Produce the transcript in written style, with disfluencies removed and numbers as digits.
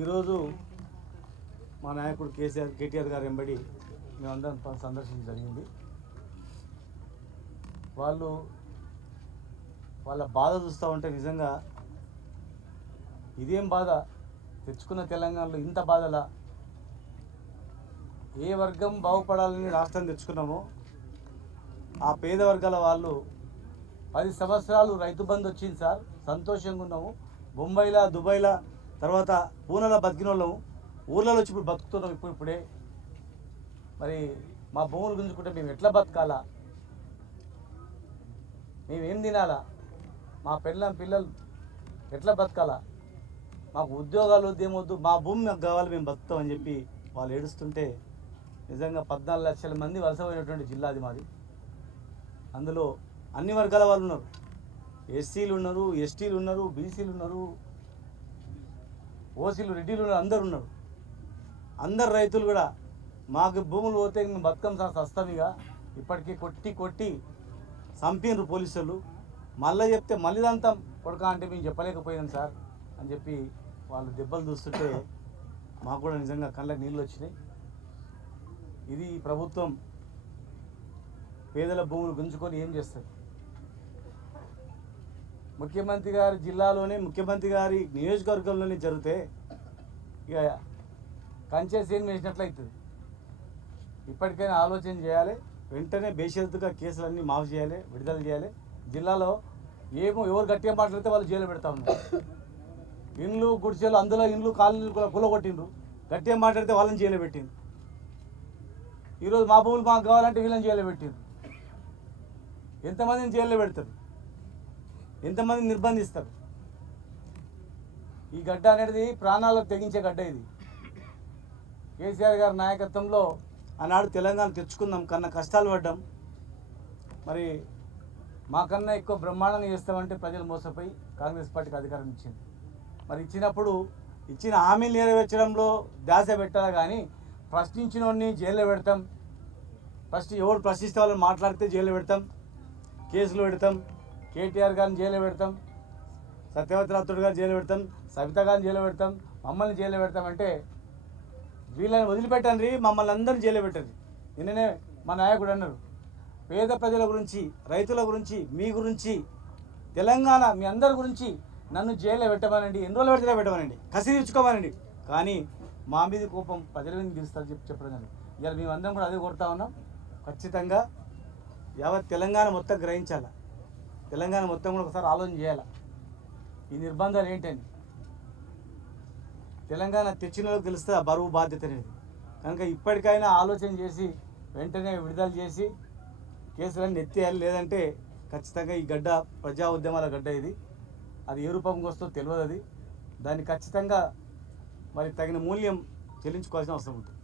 ఈరోజు మా నాయకుడు కేటీఆర్ గారు వెంబడి మేమందరం సందర్శించడం జరిగింది. వాళ్ళ బాధ చూస్తూ ఉంటే నిజంగా ఇదేం బాధ, తెచ్చుకున్న తెలంగాణలో ఇంత బాధలా? ఏ వర్గం బాగుపడాలని రాష్ట్రం తెచ్చుకున్నామో ఆ పేద వర్గాల వాళ్ళు 10 సంవత్సరాలు రైతు బంధు వచ్చింది సార్, సంతోషంగా ఉన్నాము. బొంబాయిలో, దుబాయ్లో, తర్వాత పూణేలో బతికిన వాళ్ళము ఊర్లలో వచ్చి ఇప్పుడు బతుకుతున్నాం. ఇప్పుడే మరి మా భూములు గుంజుకుంటే మేము ఎట్లా బతకాలా? మేమేం తినాలా? మా పిల్లలు ఎట్లా బతకాలా? మాకు ఉద్యోగాలు వద్దేమొద్దు, మా భూమి మాకు కావాలి, మేము బతుకుతామని చెప్పి వాళ్ళు ఏడుస్తుంటే నిజంగా 14 లక్షల మంది వలసపోయినటువంటి జిల్లా అది మాది. అందులో అన్ని వర్గాల వాళ్ళు ఉన్నారు. ఎస్సీలు ఉన్నారు, ఎస్టీలు ఉన్నారు, బీసీలు ఉన్నారు, ఓసీలు, రెడ్డిలు ఉన్నారు, అందరు ఉన్నారు. అందరు రైతులు కూడా మాకు భూములు పోతే మేము బతుకం సస్తాం. ఇక ఇప్పటికీ కొట్టి చంపినరు పోలీసులు. మళ్ళీ చెప్తే మళ్ళీ దంతాం కొడక అంటే మేము చెప్పలేకపోయాం సార్ అని చెప్పి వాళ్ళు దెబ్బలు చూస్తుంటే మాకు కూడా నిజంగా కళ్ళకి నీళ్ళు వచ్చినాయి. ఇది ప్రభుత్వం పేదల భూములు గుంజుకొని ఏం చేస్తుంది? ముఖ్యమంత్రి గారి జిల్లాలోనే, ముఖ్యమంత్రి గారి నియోజకవర్గంలోనే జరిగితే ఇక కంచె సీన్ వేసినట్లయితుంది. ఇప్పటికైనా ఆలోచన చేయాలి. వెంటనే బేషరతుగా కేసులన్నీ మాఫ్ చేయాలి, విడుదల చేయాలి. జిల్లాలో ఎవరు గట్టిగా మాట్లాడితే వాళ్ళు జైలు పెడతా ఉన్నారు. ఇండ్లు గుడిసెలు, అందులో ఇండ్లు కాలనీలు కూడా కూలగొట్టిండ్రు. గట్టిగా మాట్లాడితే వాళ్ళని జైలు పెట్టిండ్రు. ఈరోజు మా భూములు మాకు కావాలంటే వీళ్ళని జైలు పెట్టిండ్రు. ఎంతమందిని జైల్లో పెడతారు? ఎంతమందిని నిర్బంధిస్తారు? ఈ గడ్డ అనేది ప్రాణాలకు తెగించే గడ్డ. ఇది కేసీఆర్ గారి నాయకత్వంలో ఆనాడు తెలంగాణ తెచ్చుకుందాం, కన్నా కష్టాలు పడ్డాం. మరి మాకన్నా ఎక్కువ బ్రహ్మాండంగా చేస్తామంటే ప్రజలు మోసపోయి కాంగ్రెస్ పార్టీకి అధికారం ఇచ్చింది. మరి ఇచ్చినప్పుడు ఇచ్చిన హామీలు నెరవేర్చడంలో ధ్యాస పెట్టాలి కానీ ప్రశ్నించిన వాడిని జైల్లో పెడతాం, ఎవరు ప్రశ్నిస్తే వాళ్ళని మాట్లాడితే జైల్లో పెడతాం, కేసులు పెడతాం, కేటీఆర్ గారిని జైల్లో పెడతాం, సత్యవతి రాథోడ్ గారిని జైల్లో పెడతాం, సవిత గారిని జైల్లో పెడతాం, మమ్మల్ని జైల్లో పెడతామంటే వీళ్ళని వదిలిపెట్టండి, మమ్మల్ని అందరినీ జైల్లో పెట్టండి. నిన్ననే మా నాయకుడు అన్నారు, పేద ప్రజల గురించి, రైతుల గురించి, మీ గురించి, తెలంగాణ మీ అందరి గురించి నన్ను జైల్లో పెట్టమనండి, ఎన్ని రోజులు పెడితే పెట్టమనండి, కసి తీర్చుకోమనండి, కానీ మా మీద కోపం ప్రజల మీద తీరుస్తారు చెప్పడం కానీ ఇవాళ మేమందరం కూడా అదే కోరుతా ఉన్నాం. ఖచ్చితంగా యావత్ తెలంగాణ మొత్తం గ్రహించాలి, తెలంగాణ మొత్తం కూడా ఒకసారి ఆలోచన చేయాలి ఈ నిర్బంధాలు ఏంటని. తెలంగాణ తెచ్చిన వాళ్ళకి తెలుస్తే ఆ బరువు బాధ్యత అనేది. కనుక ఇప్పటికైనా ఆలోచన చేసి వెంటనే విడుదల చేసి కేసులన్నీ ఎత్తేయాలి. లేదంటే ఖచ్చితంగా ఈ గడ్డ ప్రజా ఉద్యమాల గడ్డ ఇది. అది ఏ రూపంగా వస్తుందో తెలియదు. అది దాన్ని ఖచ్చితంగా మరి తగిన మూల్యం చెల్లించుకోవాల్సిన అవసరం ఉంటుంది.